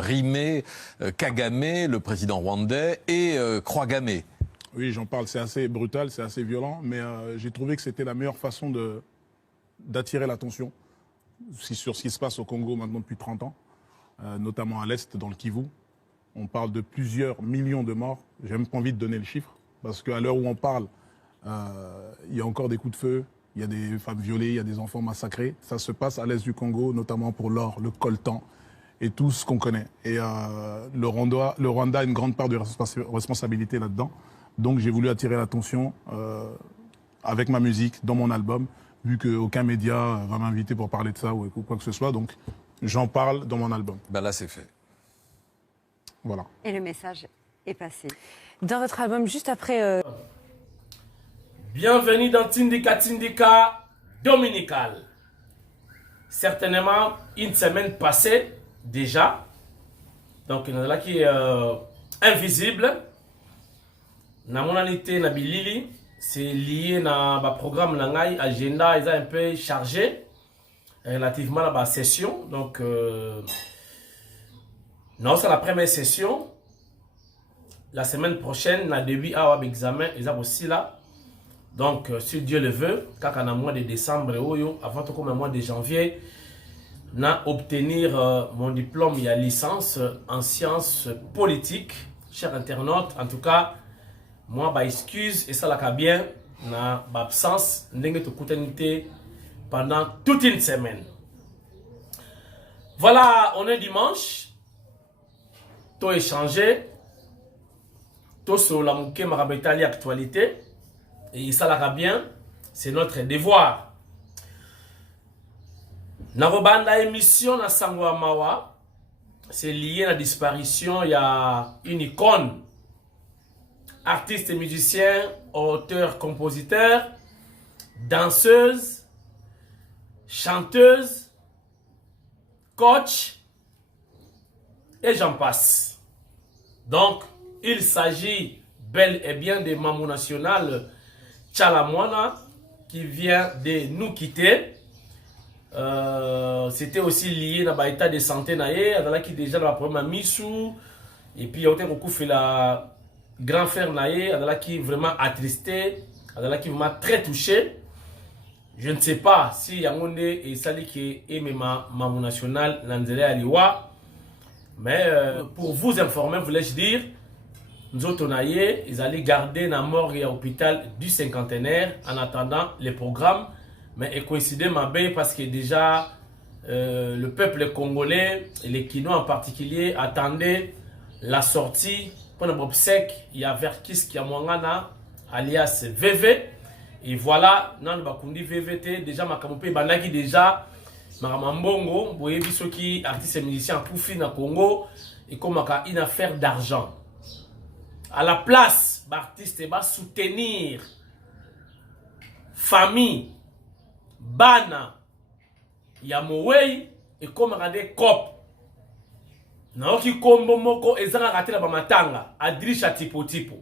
rimé Kagame, le président rwandais, et Croix-Gamé. Oui, j'en parle, c'est assez brutal, c'est assez violent, mais j'ai trouvé que c'était la meilleure façon d'attirer l'attention sur ce qui se passe au Congo maintenant depuis 30 ans, notamment à l'Est, dans le Kivu. On parle de plusieurs millions de morts. J'ai même pas envie de donner le chiffre, parce qu'à l'heure où on parle, il y a encore des coups de feu, il y a des femmes violées, il y a des enfants massacrés. Ça se passe à l'Est du Congo, notamment pour l'or, le coltan et tout ce qu'on connaît. Et le Rwanda a une grande part de responsabilité là-dedans. Donc j'ai voulu attirer l'attention avec ma musique, dans mon album, vu qu'aucun média va m'inviter pour parler de ça ou quoi que ce soit. Donc j'en parle dans mon album. Ben là, c'est fait. Voilà. Et le message est passé. Dans votre album, juste après... Bienvenue dans Tindika Dominical. Certainement, une semaine passée déjà. Donc, nous avons qui invisible. Na monalité na bilili, c'est lié na ba programme nangai agenda est un peu chargé relativement à la session. Donc non, c'est la première session. La semaine prochaine, na début à examen, ils ont aussi là. Donc si Dieu le veut, quand on a mois de décembre avant tout comme le mois de janvier, na obtenir mon diplôme et licence en sciences politiques, chers internautes. En tout cas, moi, bah, excuse et ça l'a bien, na absence, n'engue te coutenité pendant toute une semaine. Voilà, on est dimanche, tout échangé, tout sur la mouké marabetali actualité, et ça l'a bien, c'est notre devoir. Na robanda émission na Sangwa Mawa, c'est lié à la disparition, il y a une icône. Artiste et musicien, auteur, compositeur, danseuse, chanteuse, coach, et j'en passe. Donc, il s'agit bel et bien de Mamou National Tchalamwana qui vient de nous quitter. C'était aussi lié à l'état de santé, qui déjà dans la problème Missou, et puis il y a beaucoup fait la grand frère Naye, qui est vraiment attristé, qui est vraiment très touché. Je ne sais pas si Yangonde et Sali qui est Mamou National Nanzele Aliwa, mais pour vous informer, voulais-je dire, nous autres Naye, ils allaient garder la mort et l'hôpital du cinquantenaire en attendant les programmes, mais coïncidé ma baie parce que déjà le peuple congolais et les Kinois en particulier attendaient la sortie. Pour notre obsèque, il y a Verkis qui a Mwangana, alias VV. Et voilà, dans le Bakundi VVT, déjà, Makamopé, Banaki, déjà, Maramambongo, vous voyez, ceux qui artistes et musiciens Koufi na Congo, et comme une affaire d'argent. À la place, l'artiste va soutenir famille, Bana, Yamowei, et comme regarder COP. Naoki kombo moko ezanga katela ba matanga adrisha tipo tipo.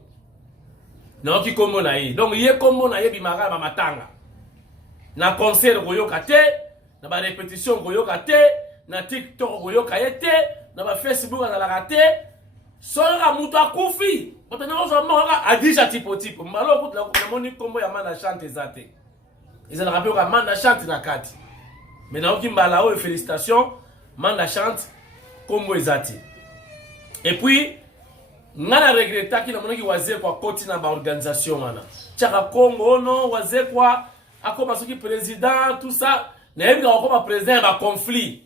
Naoki kombo na ye. Donc ye kombo na ye bimara ba matanga. Na concert goyoka te, na ba répétition goyoka te, na TikTok goyoka te, na ba Facebook na la te. Sora mutu akufi. Otana ozo mora adrisha tipo tipo. Malo kuti na moni kombo ya manda chante zate. Ezana rappelé ka manda chante na kati. Mais naoki mbala o félicitations, manda chante Kombo ezati. Et puis, ngana regretta ki na monaki waze kwa koti na ba organisation wana. Chaka Congo no waze kwa akoma soki président tout ça, na yebi ka akoma président ba conflit.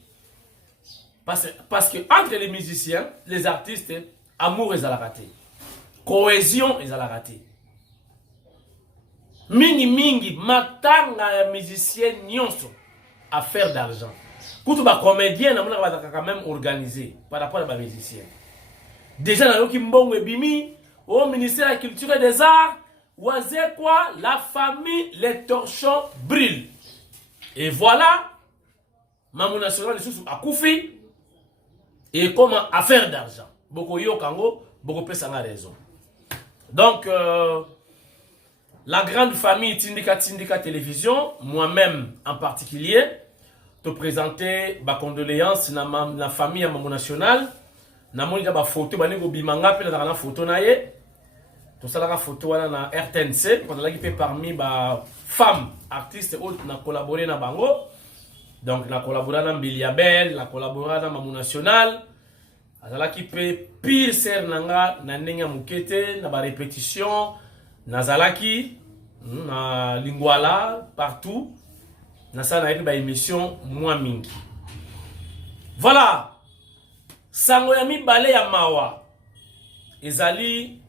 Parce que entre les musiciens, les artistes, amour ezala raté. Cohésion ezala raté. Mingi matanga ya musicien nyonso affaire d'argent. Quand ba comédien na mona ba quand même organisé par rapport à ba musicien. Déjà na yoki mbongo ebimi au ministère de la Culture et des Arts, waze quoi la famille les torchons brûlent. Et voilà Mamou National les sous akufi et comment affaire d'argent. Beaucoup yo kango, beaucoup pesa nga raison. Donc la grande famille Tindika Télévision, moi-même en particulier, te présenter ma condoléance na la famille à Mamou National namoni ka ba photo bani ko bimanga pe na photo na ye to sala ka photo wana na RTNC on a qui parmi ba femmes artistes autres na collaboré na bango donc na collaboré na Biliabel na collaboré na Mamu National azala qui pe pire ser nanga na ndenge mukete na ba répétition na zalaki na Lingwala partout na ça na ba émission moi mingi voilà sango ya mibale ya mawa ezali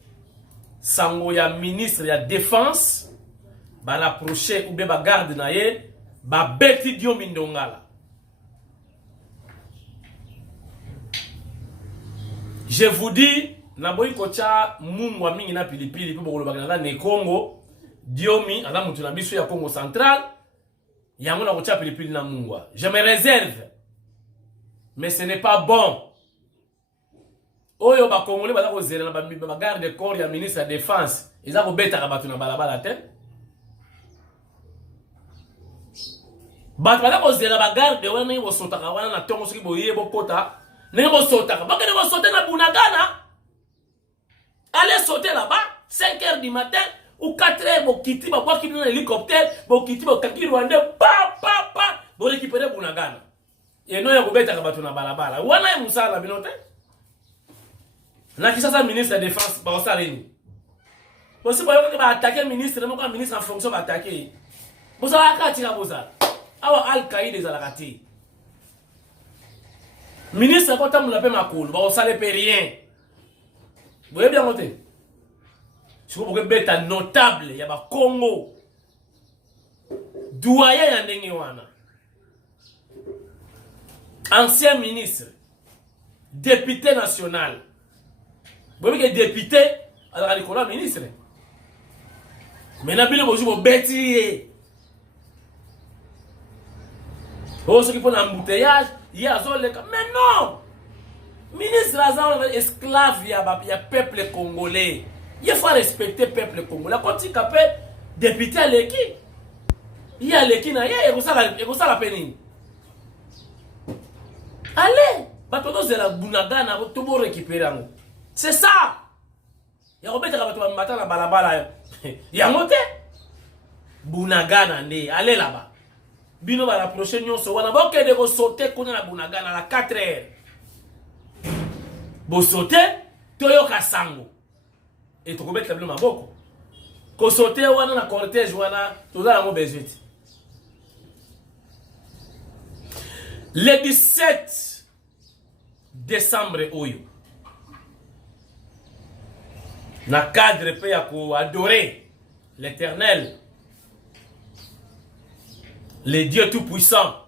sango ya ministre ya défense ba rapprocher ou ba garde na ye ba beti Diomi Ndongala. Je vous dis na boyi kocha mungwa mingi na pilipili pe bokolo bakana na Kongo Diomi ala mutu na biso ya Congo central yango na kocha pilipili na mungwa. Je me réserve mais ce n'est pas bon. Oyo ba Congolais ba ko zela na ba garde de corps ya ministre de défense eza ko beta ka batu na balabala te. Ba ko zela ba garde wana ni bo sotaka wana na tongo soki boye bo kota ne bo sotaka ba kene bo soter na Bunagana. Allez sauter là-bas 5h du matin ou 4h bo kiti ba kwa kiti na hélicoptère bo kiti bo kaki Rwanda pa bo récupérer Bunagana. Et no ya ko beta ka batu na balabala. Wana ya musala binote. Na kisasa ministre de défense ba osaleni. Bosi boyo ba attaquer ministre mo ko ministre en fonction ba attaquer. Bosa akati ka bosa. Awa Al-Qaïda ezalakati. Ministre ko tamula pe makolo ba osale pe rien. Boye bien noté. Siko boke beta notable ya ba Congo. Doyen ya ndenge wana. Ancien ministre, député national. Vous voyez que député, alors il est ministre. Maintenant, il y a des bêtises. Pour ceux qui font l'embouteillage, il y a des mais non! Ministre Azan est esclave, il y a peuple congolais. Il faut respecter le peuple congolais. Quand il y a député à l'équipe, il y a l'équipe, il y a la peine. Allez! Batoto zela Bunagana, tu peux récupérer. C'est ça! Il y a Robert qui va battre la balabala. Il y a monté. Bunagana, allez là-bas. Bino va rapprocher nous. On a beaucoup de sauter qu'on a Bunagana à 4h. Bo sauter, Toyo Kasango. Et tu peux mettre le maboko. Ko sauter, on a un cortège, on a tout ça dans besoin. Le 17 décembre, Oyo. Na cadre pe ya ko adorer l'Éternel, le Dieu tout-puissant,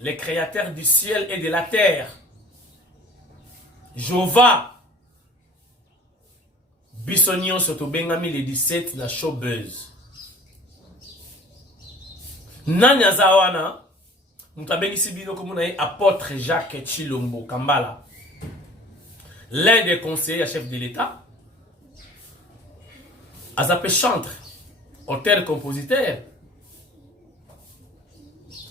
le créateur du ciel et de la terre, Jéhovah, Bissonion soto bengami le 17 na showbuzz. Nani azawana, mutabengi sibino comme on apôtre Jacques Chilombo Kambala, l'un des conseillers chefs de l'État. Azapé chantre, auteur-compositeur.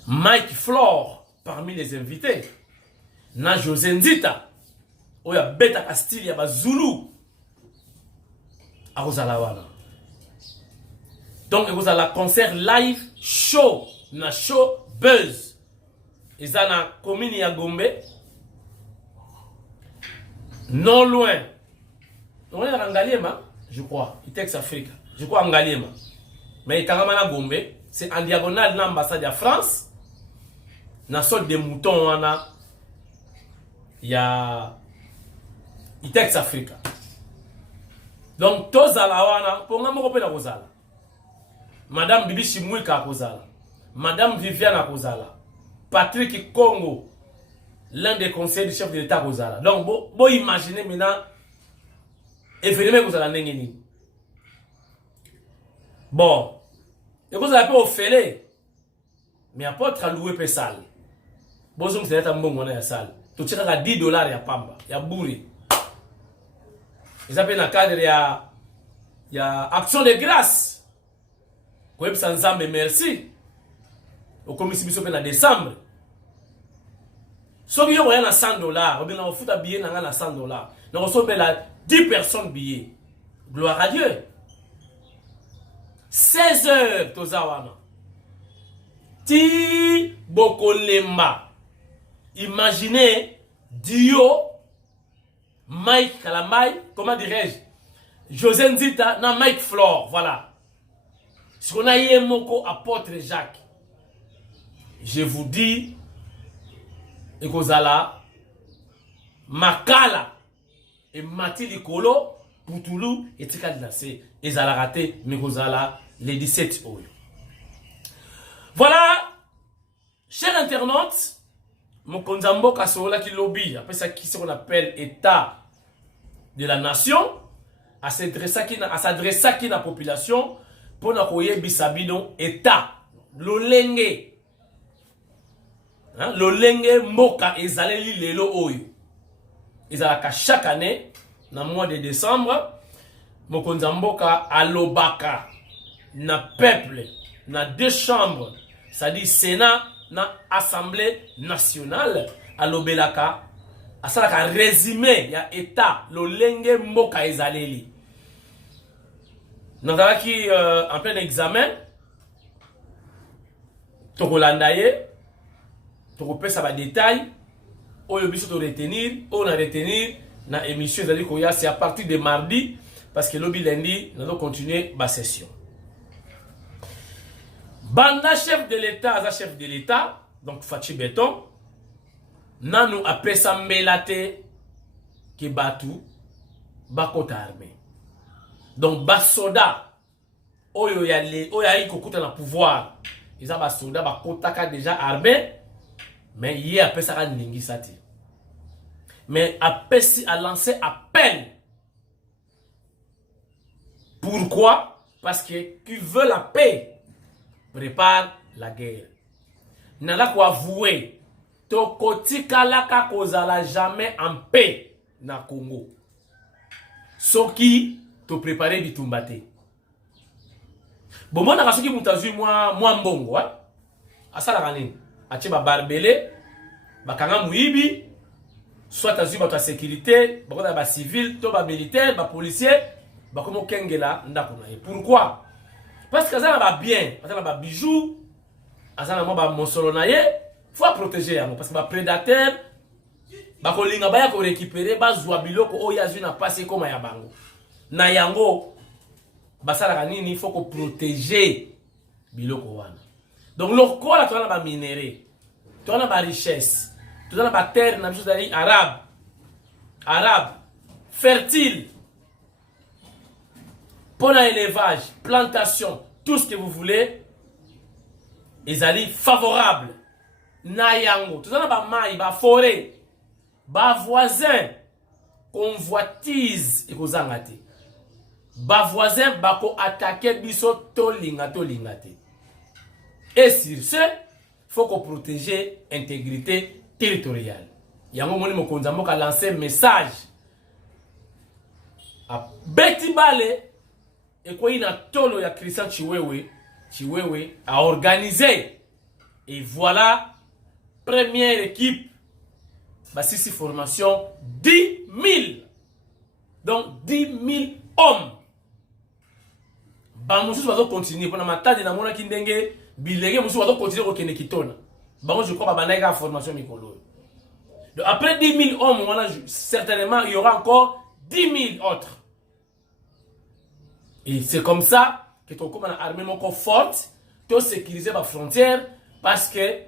Mike Flore, parmi les invités. Na José Nzita, Oya Beta Castille, Yaba Zulu. Arozalawana. Donc, vous avez un concert live show, na show buzz. Ils ont na commune ya Gombe. Non loin. On est dans Ngaliema. Je crois, Itex Africa. Je crois en Ngaliema. Mais Karamana Gombe, c'est en diagonale de l'ambassade de France. Dans la sorte de mouton, il y a Itex Africa. Donc, tous wana, pour moi, je suis Madame Bibi Chimouika Kozala. Madame Viviane Kozala. Patrick Congo, l'un des conseillers du chef de l'État Kozala. Donc, vous imaginez maintenant. Et venez vous allez n'engagez. Bon, et vous avez pas offert, mais apôtre a loué pe salle. Bon, vous avez un bon monnaie à salle. Tout ça à $10 ya pamba, ya bourri. Ils appellent dans le cadre il y a action de grâce. Vous sans ensemble merci. Au commission en décembre. soki yo koya na 100 dollars obina ofuta billet na nga na 100 dollars na kosombela 10 personnes billets. Gloire à Dieu. 16 heures tozawana. Ti bokolemba. Imaginez Dio, Mike Kalamai, comment dirais-je, José Nzita, na Mike Flore, voilà. Ce qu'on a eu moko apôtre Jacques. Je vous dis, Ekozala, Makala, et Mati Likolo, Poutoulou, et Tika Dinase, et Zala raté, Mekozala, les 17 Oyo. Voilà, chers internautes, mon konzambo kasola qui lobby, après ça qui ce qu'on appelle État de la nation, à s'adresser à la population pour n'akoye bisabino État, l'olenge, l'olenge moka ezaleli lelo oyo, ezalaka chaque année, dans le mois de décembre, mon konzamboka alobaka na peuple, na deux chambres, c'est-à-dire Sénat, na Assemblée nationale, à l'Obelaka, à ça résumé, il y a État, le lenge moka ezaleli. Nous avons qui en plein examen, tu relandaye, tu repères ça va détail, on a besoin de retenir, on a retenir, na émission, c'est à partir de mardi, parce que lobby lundi, nous allons continuer ma session. Banda chef de l'État, donc Fachi Beton, nanu apesa mbelate ki batu bakota armée. Donc basoda oyo ya kokuta na pouvoir, ils ont basoda bakota ka déjà armé, mais hier apesa ka ndingi sati. Mais apesi a lancé appel. Pourquoi? Parce que qui veut la paix prépare la guerre. Nala ko avouer to kotika laka kozala jamais en paix na Congo. Soki to préparer bitumbate. Bon mona kasoki mutazui moi mbongo asala kanini ache ba barbelé bakanga muibi soit azui ba sécurité bakona ba civil to ba militaire ba policier bakomo kengela ndako na. Pourquoi? Parce que ça va bien, ça va bijoux, ça va monsolo na ye, faut protéger yango parce que ba prédateur ba ko linga ba ya ko récupérer ba zwa biloko o ya na passer comme ya bango. Na yango ba sala kanini il faut ko protéger biloko wana. Donc lokola to na ba minerai, to na ba richesse, to na ba terre na biso dali arabe fertile. Pour l'élevage, plantation, tout ce que vous voulez, ils allaient favorables. Nayango, tout ça, ba maï, ba forêt, ba voisin, convoitise, et vous engagez. Ba voisin, ba ko attaquer biso to lingate. Et sur ce, il faut qu'on protège l'intégrité territoriale. Yango moni mo konzambo ka lancer message à Betty Bale. Et quoi il a tolo ya Christian Chiwewe a organisé. Et voilà, première équipe, Bassisi formation, 10 000. Donc 10 000 hommes. Bah, monsieur, va continuer. Pendant ma tête, na mona kindenge, bilege, monsieur, va continuer au Kenekitona. Bah, je crois que la formation Mikolo. Donc après 10 000 hommes, certainement, il y aura encore 10 000 autres. Et c'est comme ça que tu as une armée forte, tu as sécurisé la frontière parce que les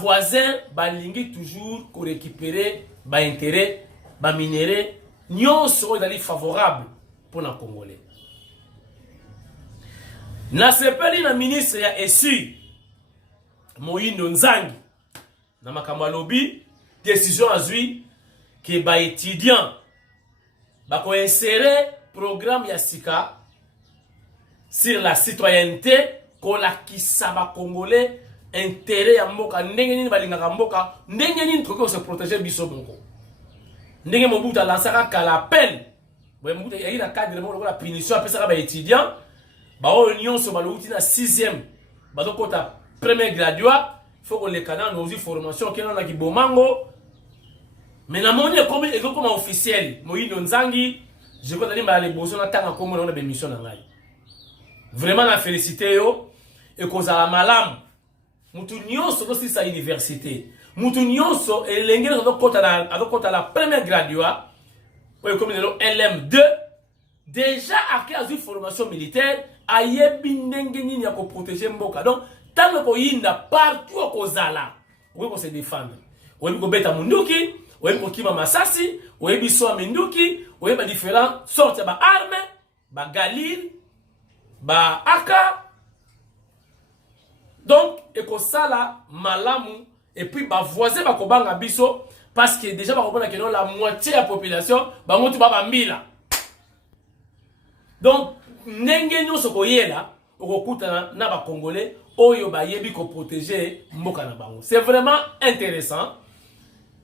voisins ont toujours récupérer les intérêts, les minéraux, nous sommes favorables pour les Congolais. Na sepeli na ministre ya ESU Moyindo Nzangi na makambo lobby décision azui que ba étudiant ba ko insérer programme Yassika sur la citoyenneté qu'on la kisaba congolais intérêt ya mboka ndenge nini balingaka mboka ndenge nini toko se protéger biso moko ndenge Mobutu lancera kala appel boye Mobutu ya ina cadre mo la punition apesa ba étudiant ba o union so balouti na 6e ba dokota premier graduat faut que les canaux nous formation qui n'a qui bomango mais na moni comme comme officiel Moïno Nzangi je crois d'aller les besoins attendre comme on a des missions dans vraiment la félicité yo et cause à la malam mutu nyonso aussi sa université mutu nyonso et l'engel à la première graduat comme le LM2 déjà après une formation militaire ayebi ndenge nini ya ko protéger mboka donc tant ko yinda partout ko zala oui ko se défendre oui ko beta munduki oui ko kima masasi oui biso minduki oui ba différents sortes ba armes ba galine ba aka donc et ko sala malamu et puis ba voisin ba ko banga biso parce que déjà ba comprendre que non la moitié de la population ba mutu ba mbila donc ndenge nyonso koyela okokutana na ba congolais oyo ba yebi ko protéger mboka na bango c'est vraiment intéressant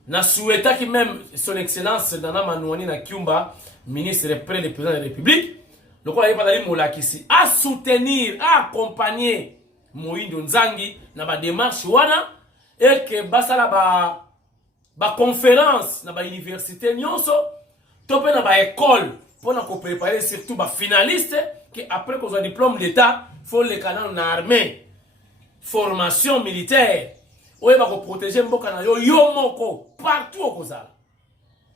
na souhaita qui même son excellence Nana Manouani na Kiumba ministre près le président de la République le quoi yeba dali molakisi à soutenir à accompagner Moïndo Nzangi na ba démarche wana et que basala ba conférence na ba université nyonso to pe na ba école pour nous préparer surtout les finalistes qui après qu'on a un diplôme d'état faut les canaux en armée formation militaire ou va protéger mboka na yo moko partout au Kozala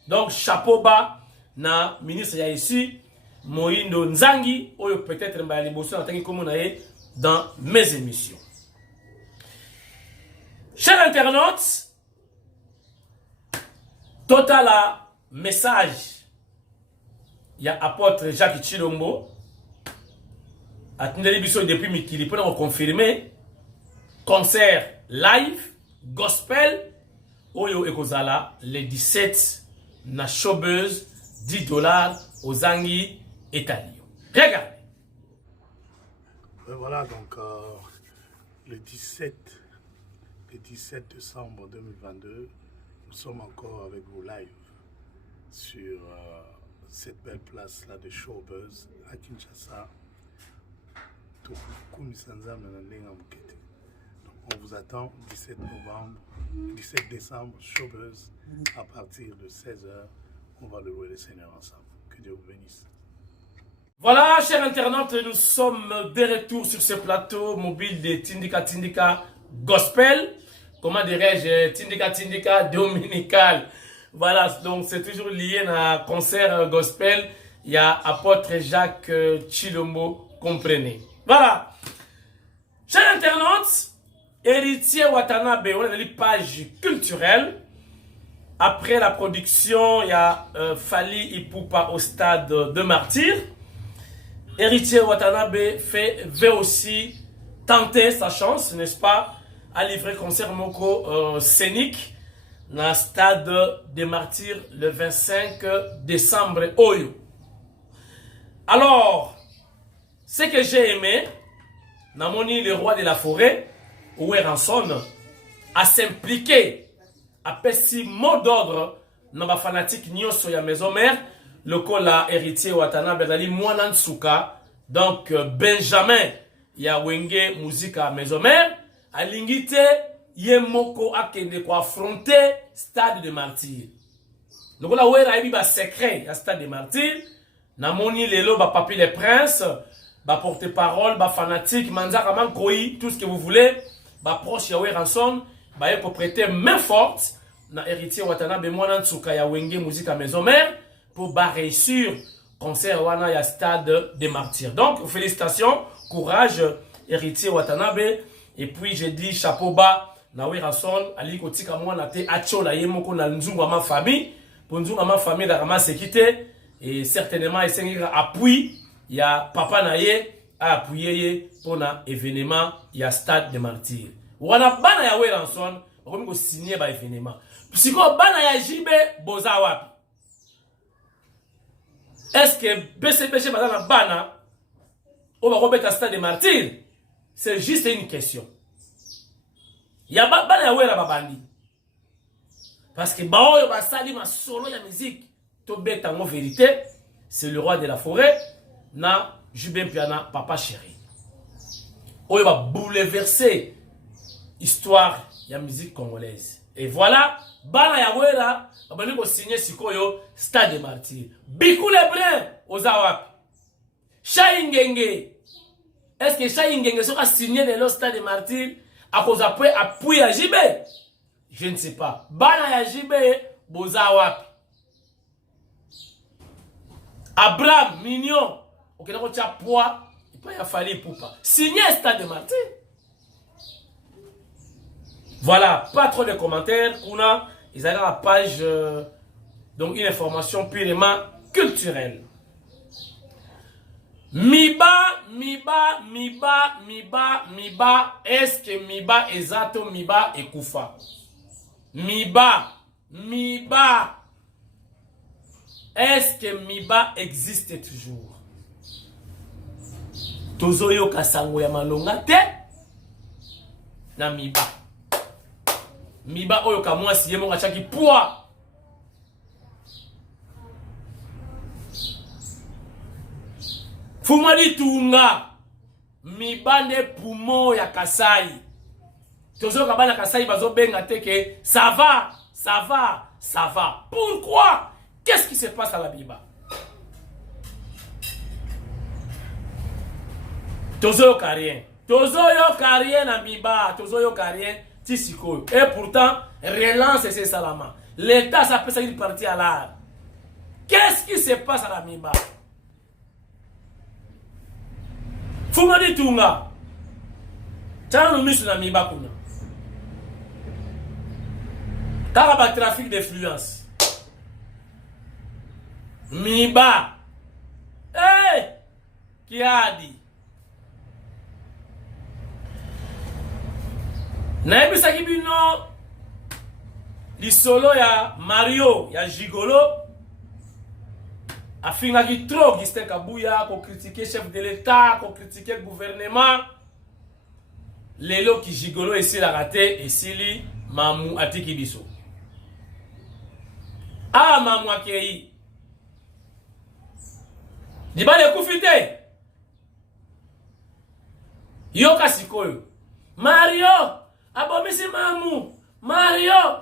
donc chapeau bas na ministre ya ici Moïndo Nzangi ou peut-être mba liboso na tangi comme dans mes émissions. Chers internautes, total message. Il y a apôtre Jacques Chilombo. Attendez l'émission depuis Mikili pour confirmer. Concert live, gospel. Oyo Ekozala, le 17 na showbuzz, $10 aux Anguilles Italie. Regardez. Voilà donc le 17 décembre 2022, nous sommes encore avec vous live sur cette belle place là de showbuzz à Kinshasa. On vous attend 17 décembre, showbuzz à partir de 16h. On va louer le Seigneur ensemble. Que Dieu vous bénisse. Voilà, chers internautes, nous sommes de retour sur ce plateau mobile de Tindika Tindika Gospel. Comment dirais-je, Tindika Dominical. Voilà, donc c'est toujours lié à un concert gospel. Il y a apôtre Jacques Chilombo, comprenez. Voilà. Chers internautes, Héritier Watanabe, on a une page culturelle. Après la production, il y a Fali Ipupa au stade de Martyr. Héritier Watanabe veut aussi tenter sa chance, n'est-ce pas, à livrer concert moko scénique dans le stade des Martyrs le 25 décembre. Oyo. Alors, ce que j'ai aimé, Namoni, le roi de la forêt, Oué Ranson, a s'impliqué, a pessi mot d'ordre dans la fanatique Nyoso ya maison mère, le kola héritier Watanabe dali Mwanansuka, donc Benjamin ya wenge musique à maison mère, a lingite yemoko akende ko affronter stade de martyr. Le kola wera ibi ba secret ya stade de martyr, namoni lelo ba papi les princes, ba porte-parole, ba fanatique, manzaka man koi, tout ce que vous voulez, ba proche ya Ranson, ba yeko prêter main forte na héritier Watanabe Mwanansuka ya wenge musique à maison mère pour réussir concert wana ya stade des martyrs. Donc félicitations, courage héritier Watanabe et puis j'ai dit chapeau bas na Ranson ali kotika mwana te achola yemoko na nzungu ma famille pour nzungu ma famille da kama sécurité et certainement esenga appui ya papa na ye a appuyé pour na événement ya stade des martyrs. Wana bana ya Ranson bakomi ko signer ba événement. Siko bana ya Jibe boza wapi? Est-ce que BCBG Madame Bana on va remettre à stade des martyrs? C'est juste une question. Il y a Bana ya Wera Babandi. Parce que Baoyo Basali ma solo ya musique. To beta en vérité, c'est le roi de la forêt. Na Jubin Piana, papa chéri. On va bouleverser l'histoire ya musique congolaise. Et voilà, bana ya wera, abani ko signer sikoyo Stade des Martyrs. Bikou les Bruns aux Awap. Chaingenge. Est-ce que Chaingenge sera signé le Stade des Martyrs à cause après appui à JB? Je ne sais pas. Bana ya JB Bozawap. Abraham Mignon. Ok, donc tu as poids. Il peut y avoir fallu pour pas. Signer Stade des Martyrs. Voilà, pas trop de commentaires. Kuna, ils ont la page, donc une information purement culturelle. Miba. Est-ce que Miba est zato Miba et Koufa? Miba. Est-ce que Miba existe toujours? Tozoyo kasango ya malonga te na Miba. Miba oyo ka mwasi ye monga chaki poids. Fumadi tunga. Miba ne poumon ya Kasai. Tozo ka bana Kasai bazo benga teke ça va. Pourquoi? Qu'est-ce qui se passe à la Miba? Tozo ka rien na Miba, tozo ka rien. Et pourtant, relance c'est Salama. L'État s'appelle ça une partie à l'art. Qu'est-ce qui se passe à la Miba? Fumadi Tunga. T'as un sur la Miba kuna. T'as un trafic d'influence. Miba. Hey! Qui a dit? Naibisa kibino lisolo ya Mario ya Gigolo afinga ki trop Gistin Kabuya ko critiquer chef de l'État, ko critiquer le gouvernement. Lelo ki Gigolo esi la raté esili mamu atiki biso. Ah mamu akei. Dibale kufite. Yoka sikoyo. Mario abomisi mamu Mario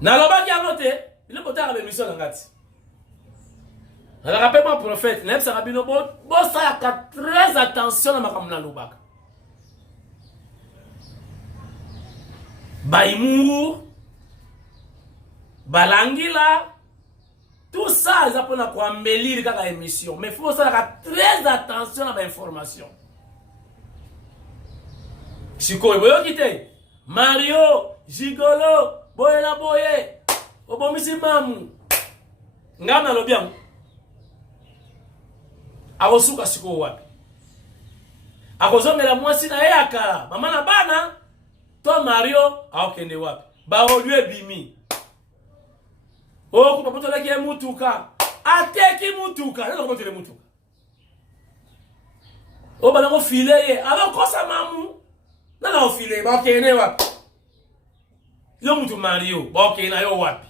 nalobaki yango te ile kotaka bemission na ngati na rappelle mon prophète na ebisaka bino bosalaka très attention na makambo na lobaka baimuru balangila tout ça ils apprennent à embellir kaka émission mais il faut faire très attention à l'information. Sikoyo boyoki te Mario Gigolo boye na boye obomisi mamu ngana lobiam akosuka sikoyo wapi akozongela mwasi na yaka mama na bana to Mario akokende wapi baolue bimi kupa poto laki mutuka ateki mutuka nalo poto le mutuka bana ko fileye abakosa mamu nana ofile ba kene wapi yo mutu Mario ba kene yo wapi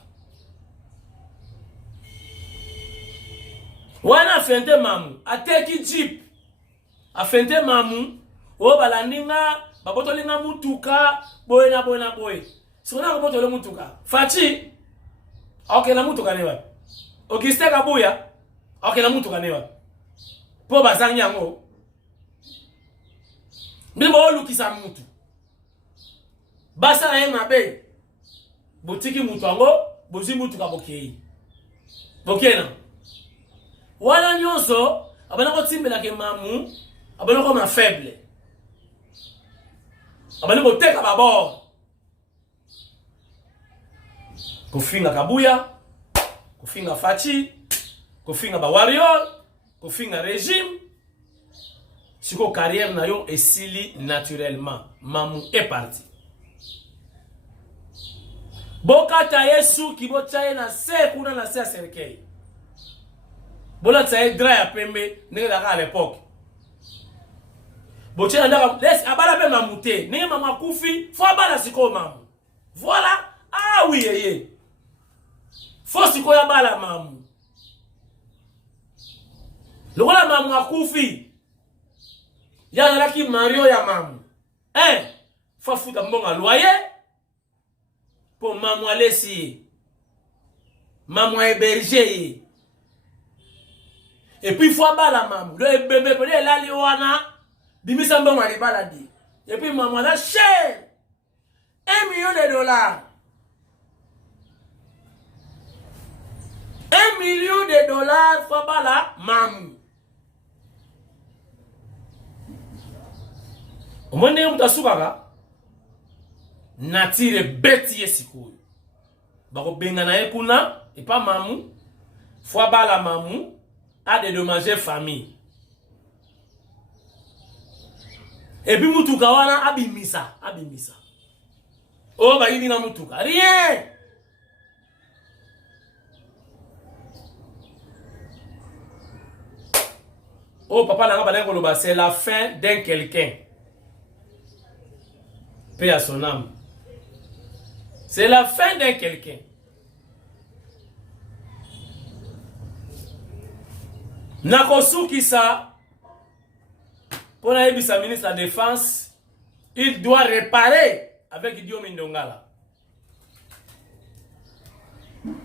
wana fente mamu ateki jeep afente mamu balandinga babotolinga mutuka boye na boye sona ko botole mutuka fachi la mutuka ne wapi Gistin Kabuya la mutuka ne wapi po bazangi yango Mimbo lukisa mutu. Basa na yema be. Botiki mutu ango, bozi mutu ka bokei. Bokena. Wana nyonso, abana ko timbela ke mamu, abana ko ma faible. Abana ko teka babor. Kofinga Kabuya, kofinga Fachi, kofinga ba warrior, kofinga régime. Siko carrière na yo esili naturellement. Mamu est parti. Boka ta Yesu ki bochaye na se kuna na se aserkei. Bola tsaye dra ya pembe nenge la à l'époque. Bochaye ndaka laisse abala pe mamute. Nenge mama kufi fo abala siko mamu. Voilà. Ah oui yeye. Fo siko ya bala mamu. Lokola mamu akufi. yazalaki Mario ya mamu. Faut foutre un bon loyer pour maman laisser. Maman héberger. Et puis il faut avoir la maman. Le bébé peut aller là liwana. Bimisa bon aller baladi. Et puis maman là cher. $1 million. $1 million faut avoir la maman. Au moins ne mutasukaka. Natire beti yesikoyo. Bako benga na ekuna et pas mamou. Fois ba la mamou a dédommagé famille. Et puis mutuka wana abimisa. Oh ba yini na mutuka. Rien. Oh papa na ba koloba c'est la fin d'un quelqu'un. Paix à son âme. C'est la fin d'un quelqu'un. Nakosuki ça, pour la ministre de la Défense, il doit réparer avec Guillaume Ndongala.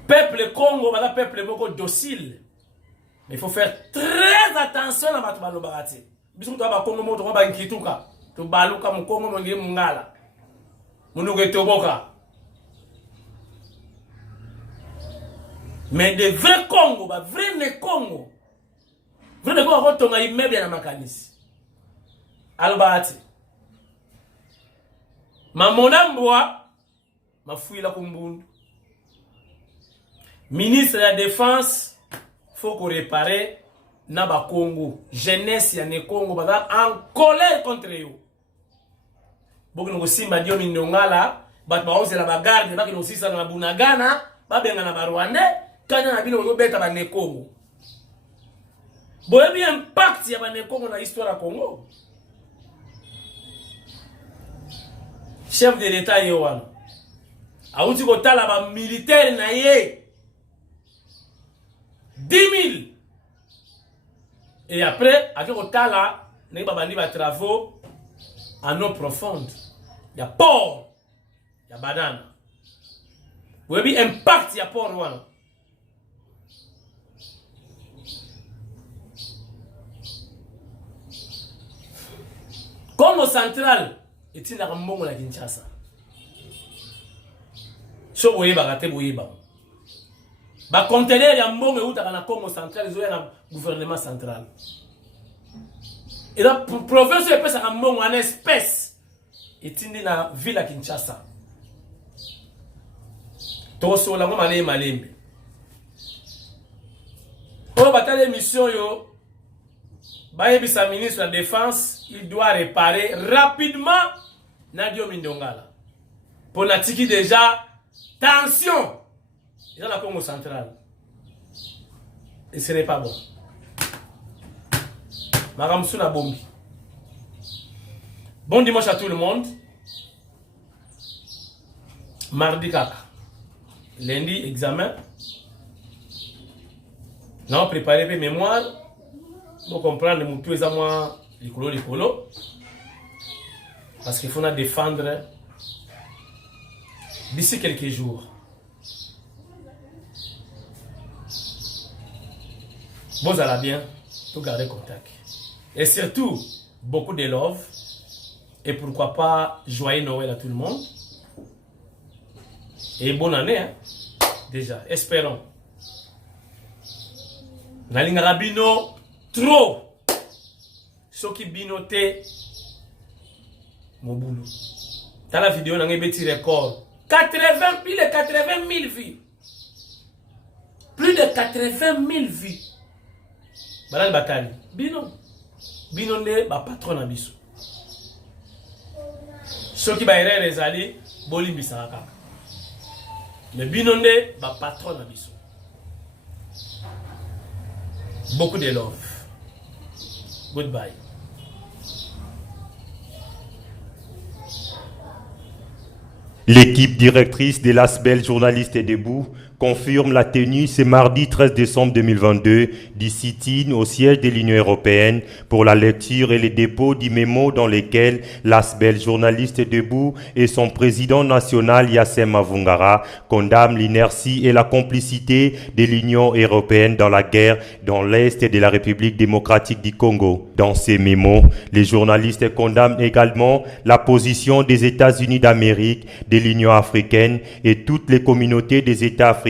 Peuple Congo, le peuple moko docile. Mais il faut faire très attention à Matubalo Barati. Bisou to ba Congo mo to ba nkituka, to baluka mu Congo mo ngi mungala. Munuge toboka. Mais des vrais Congo, vrais ne Congo. Vrais ne Congo, quand on a immeuble à Makanisi. Alobati. Ma monamboa, ma fouille la kumbundu. Ministre de la Défense, faut qu'on répare Naba Congo. Jeunesse ya ne Congo, en colère contre eux. Beaucoup de Simba Dio Mindongala, bat ba onze la bagarre, ba kino sisa na Bunagana, ba benga na Rwanda. Quand on a vu le bête à Congo, boyebi impact ya ba Congo na histoire du Congo. Chef de l'État Yohan, a outi ko tala ba militaire na ye 10 000. Et après, a ko tala na ba bandi ba travaux en eau profonde. Ya port, ya banane. Boyebi impact ya port wana. Congo central est une arme la Kinshasa. So boye bagate boye ba. Ba conteneur ya mbongo uta na Congo central zo ya gouvernement central. Et la province est pesa mbongo en espèce est une na ville à Kinshasa. Toso la ngoma le malembe. Pour bataille mission yo Bayebisa ministre de la Défense, il doit réparer rapidement Nadio Mindongala. Pour natiki déjà, tension. Il y a la Congo centrale. Et ce n'est pas bon. Madame Souna Bombi. Bon dimanche à tout le monde. Mardi kaka. Lundi, examen. Nous avons préparé mes mémoires. Pour comprendre mon tout à moi l'écolo parce qu'il faut nous défendre d'ici quelques jours. Vous allez bien pour garder contact et surtout beaucoup de love et pourquoi pas joyeux Noël à tout le monde et bonne année hein? Déjà espérons Nalinga Rabino trop ce qui binoté mon boulot. Dans la vidéo, on a un petit record. 80 000 vues. Plus de 80 000 vues. Madame Bakari. Bino. Bino ne ba patron na biso. Ce qui va y les alliés, Bolim Bissaka. Mais Bino ne ba patron na biso. Beaucoup de love. Goodbye. L'équipe directrice de l'ASBEL Journaliste est debout confirme la tenue ce mardi 13 décembre 2022 du sit-in au siège de l'Union européenne pour la lecture et le dépôt du mémo dans lequel l'ASBEL journaliste debout et son président national Yassem Mavungara condamnent l'inertie et la complicité de l'Union européenne dans la guerre dans l'Est de la République démocratique du Congo. Dans ces mémos, les journalistes condamnent également la position des États-Unis d'Amérique, de l'Union africaine et toutes les communautés des États africains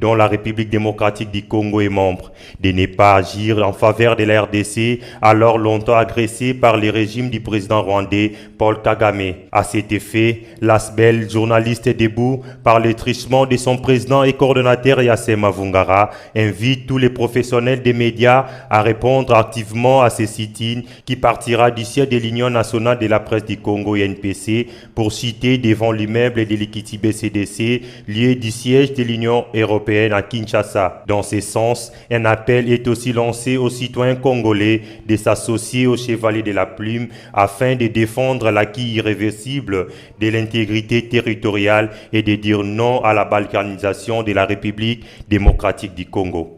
dont la République démocratique du Congo est membre, de ne pas agir en faveur de la RDC alors longtemps agressée par le régime du président rwandais Paul Kagame. À cet effet, l'ASBEL, journaliste debout par le truchement de son président et coordonnateur Yassem Mavungara, invite tous les professionnels des médias à répondre activement à ce sit-in qui partira du siège de l'Union nationale de la presse du Congo (UNPC) pour citer devant l'immeuble de l'Ekiti BCDC, lieu du siège de l'Union européenne à Kinshasa. Dans ce sens, un appel est aussi lancé aux citoyens congolais de s'associer aux Chevaliers de la Plume afin de défendre l'acquis irréversible de l'intégrité territoriale et de dire non à la balkanisation de la République démocratique du Congo.